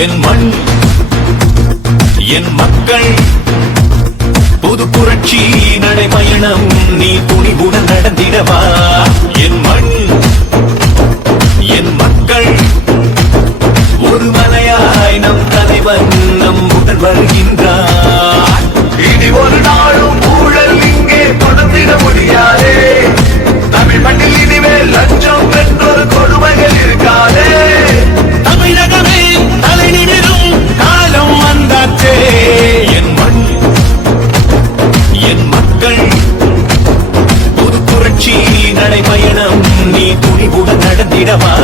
என் மண் என் மக்கள் புது புரட்சி நடைபயணம் நீ துணிவுடன் நடந்திடவா என் மண் என் மக்கள் ஒரு மலையாய் நம் தலைவன் நம் உடன் வருகின்றார் இனி ஒரு நாளும் ஊழல் இங்கே தொடர்ந்திட முடியாதே தமிழ் மண்ணில் இனிமேல் லஞ்சம் என்றொரு கொடுமைகள் இருக்காதே தமிழகமே தலை நிமிரும் காலம் வந்தாச்சே என் மண் என் மக்கள் ஒரு புரட்சி நடைபயணம் நீ துணிவுடன் நடந்திடவா